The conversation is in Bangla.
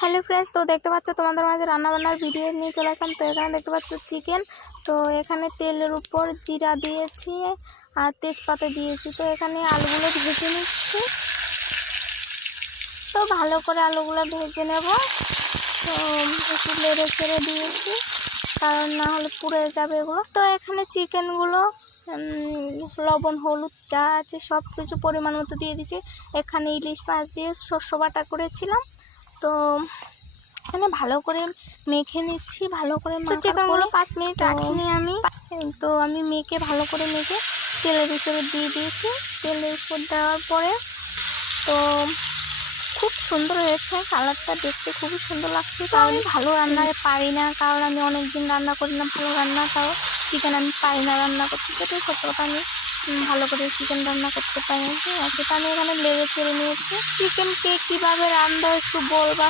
হ্যালো ফ্রেন্ডস, তো দেখতে পাচ্ছ তোমাদের মাঝে রান্নাবান্নার ভিডিও নিয়ে চলে আসলাম। তো এখানে দেখতে পাচ্ছ চিকেন। তো এখানে তেলের উপর জিরা দিয়েছি আর তেজপাতা দিয়েছি। তো এখানে আলুগুলো ভেজে নিচ্ছি। তো ভালো করে আলুগুলো ভেজে নেব। তো একটু নেড়ে ছেড়ে দিয়েছি, কারণ না হলে পুড়ে যাবে এগুলো। তো এখানে চিকেনগুলো লবণ হলুদ যা আছে সব কিছু পরিমাণ মতো দিয়ে দিচ্ছি। এখানে ইলিশ মাছ দিয়ে শস্য বাটা করেছিলাম। তো এখানে ভালো করে মেখে নিচ্ছি, ভালো করে চিকেনগুলো 5 মিনিট রাখিনি আমি। তো আমি ভালো করে মেখে তেলের উপরে দিয়ে দিয়েছি। তেলের উপর দেওয়ার পরে তো খুব সুন্দর হয়েছে, কালারটা দেখতে খুবই সুন্দর লাগছে। তাও আমি ভালো রান্না পারি না, কারণ আমি অনেক দিন রান্না করি না ভালো রান্না। তাও চিকেন আমি পারি না রান্না করতে, সেটাই সত্য কথা। আমি ভালো করে চিকেন রান্না করতে পারি না, ঠিক আছে। তো আমি এখানে লেগে ছেড়ে নিয়েছি। চিকেনকে কীভাবে রান্না একটু বলবা